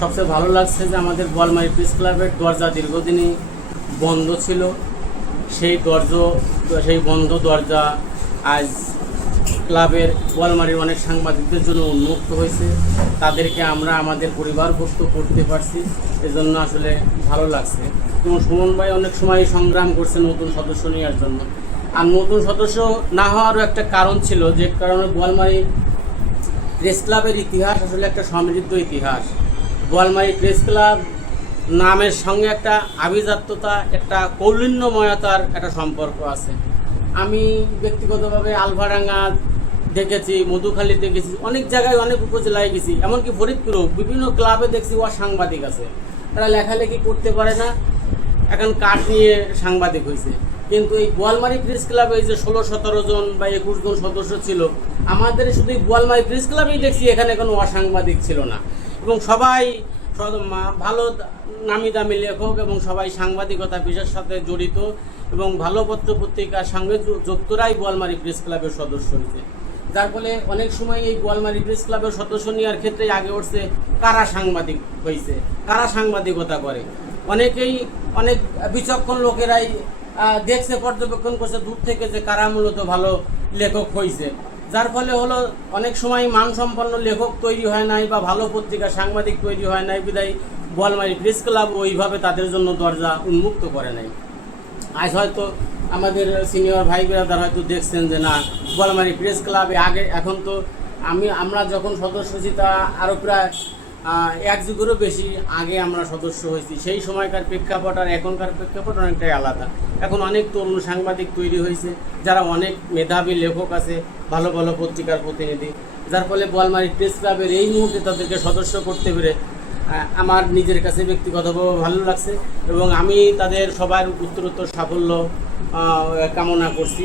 সবচেয়ে ভালো লাগছে যে আমাদের বলমারি প্রেস ক্লাবের দরজা দীর্ঘদিনই বন্ধ ছিল। সেই দরজ, সেই বন্ধ দরজা আজ ক্লাবের বলমারির অনেক সাংবাদিকদের জন্য উন্মুক্ত হয়েছে। তাদেরকে আমরা, আমাদের পরিবারভুক্ত করতে পারছি। এজন্য আসলে ভালো লাগছে। এবং সুমন ভাই অনেক সময় সংগ্রাম করছে নতুন সদস্য নেওয়ার জন্য। আর নতুন সদস্য না হওয়ারও একটা কারণ ছিল যে কারণে বলমারি প্রেস ক্লাবের ইতিহাস আসলে একটা সমৃদ্ধ ইতিহাস। বোয়ালমারি প্রেস ক্লাব নামের সঙ্গে একটা আভিজাত্যতা, একটা কৌলিন্যময়তার একটা সম্পর্ক আছে। আমি ব্যক্তিগতভাবে আলভাডাঙ্গা দেখেছি, মধুখালী দেখেছি, অনেক জায়গায়, অনেক উপজেলায় গেছি। এমনকি ফরিদপুরেও বিভিন্ন ক্লাবে দেখছি ও সাংবাদিক আছে। তারা লেখালেখি করতে পারে না, এখন কাঠ নিয়ে সাংবাদিক হয়েছে। কিন্তু এই গোয়ালমারি প্রেস ক্লাবে যে ষোলো, সতেরো জন বা একুশ জন সদস্য ছিল, আমাদের শুধু গোয়ালমারি প্রেস ক্লাবেই দেখছি, এখানে কোনো অসাংবাদিক ছিল না। এবং সবাই ভালো নামি দামি লেখক এবং সবাই সাংবাদিকতা পেশার সাথে জড়িত এবং ভালো পত্র পত্রিকার সঙ্গে যুক্তরাই গোয়ালমারি প্রেস ক্লাবের সদস্য হয়েছে যার ফলে অনেক সময় এই গোয়ালমারি প্রেস ক্লাবের সদস্য নেওয়ার ক্ষেত্রে আগে উঠছে কারা সাংবাদিক হয়েছে কারা সাংবাদিকতা করে। অনেকেই অনেক বিচক্ষণ লোকেরাই দেখছে, পর্যবেক্ষণ করছে, দূর থেকে যে কারা মূলত ভালো লেখক হয়েছে যার ফলে হলো অনেক সময় মানসম্পন্ন লেখক তৈরি হয় নাই বা ভালো পত্রিকা, সাংবাদিক তৈরি হয় নাই, বিদায় বলমারি প্রেস ক্লাব ওইভাবে তাদের জন্য দরজা উন্মুক্ত করে নাই। আজ হয়তো আমাদের সিনিয়র ভাই ব্রাদার হয়তো দেখছেন যে না বলমারি প্রেস ক্লাবে আগে, এখন তো আমি, আমরা যখন সদস্য ছিল তা আরও প্রায় এক যুগেরও বেশি আগে আমরা সদস্য হয়েছি। সেই সময়কার প্রেক্ষাপট আর এখনকার প্রেক্ষাপট অনেকটাই আলাদা। এখন অনেক তরুণ সাংবাদিক তৈরি হয়েছে, যারা অনেক মেধাবী লেখক আছে, ভালো ভালো পত্রিকার প্রতিনিধি। যার ফলে বলমারি প্রেস ক্লাবের এই মুহূর্তে তাদেরকে সদস্য করতে পেরে আমার নিজের কাছে ব্যক্তিগতভাবে ভালো লাগছে এবং আমি তাদের সবার উত্তরোত্তর সাফল্য কামনা করছি।